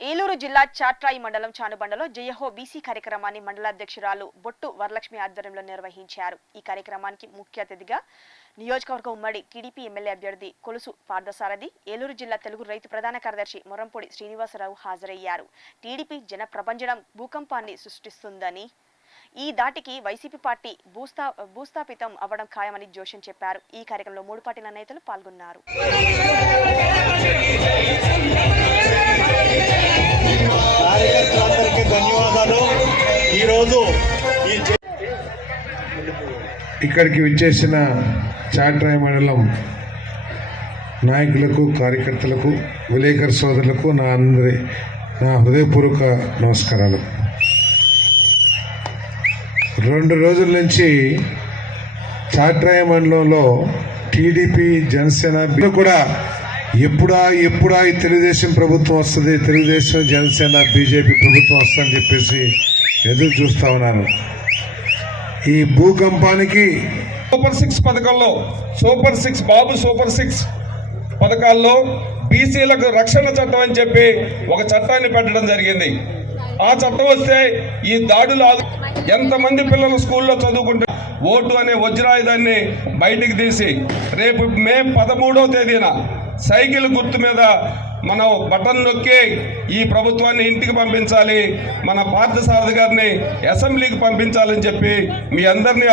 ఏలూరు జిల్లా చాట్రాయి మండలం చానుబండలో జయహో బీసీ కార్యక్రమాన్ని మండలాధ్యక్షురాలు బొట్టు వరలక్ష్మి ఆధ్వర్యంలో నిర్వహించారు. ఈ కార్యక్రమానికి ముఖ్య అతిథిగా నియోజకవర్గ ఉమ్మడి టీడీపీ ఎమ్మెల్యే అభ్యర్థి కొలుసు పార్థసారథి, ఏలూరు జిల్లా తెలుగు రైతు ప్రధాన కార్యదర్శి మొరంపొడి శ్రీనివాసరావు హాజరయ్యారు. టీడీపీ జన ప్రపంచం భూకంపాన్ని సృష్టిస్తుందని, ఈ దాటికి వైసీపీ పార్టీ భూస్థాపితం అవ్వడం ఖాయమని జోషన్ చెప్పారు. ఈ కార్యక్రమంలో 3 పార్టీల నేతలు పాల్గొన్నారు. ధన్యవాదాలు. ఈరోజు ఇక్కడికి విచ్చేసిన చాట్రాయి మండలం నాయకులకు, కార్యకర్తలకు, విలేకరు సోదరులకు నా హృదయపూర్వక నమస్కారాలు. 2 రోజుల నుంచి చాట్రాయి మండలంలో టీడీపీ, జనసేన కూడా ఎప్పుడా ఈ తెలుగుదేశం ప్రభుత్వం వస్తుంది, తెలుగుదేశం, జనసేన, బీజేపీ ప్రభుత్వం వస్తుందని చెప్పేసి ఎదురు చూస్తా ఉన్నాను. ఈ భూకంపానికి సూపర్ 6 పథకంలో సూపర్ 6 బాబు సూపర్ 6 పథకాల్లో బీసీలకు రక్షణ చట్టం అని చెప్పి ఒక చట్టాన్ని పెట్టడం జరిగింది. ఆ చట్టం వస్తే ఈ దాడులు ఎంతమంది పిల్లలు స్కూల్లో చదువుకుంటే ఓటు అనే వజ్రాయుధాన్ని బయటికి తీసి రేపు మే 13వ తేదీన సైకిల్ గుర్తు మీద మనం బటన్ నొక్కి ఈ ప్రభుత్వాన్ని ఇంటికి పంపించాలి, మన పార్థసారథి గారిని అసెంబ్లీకి పంపించాలని చెప్పి మీ అందరినీ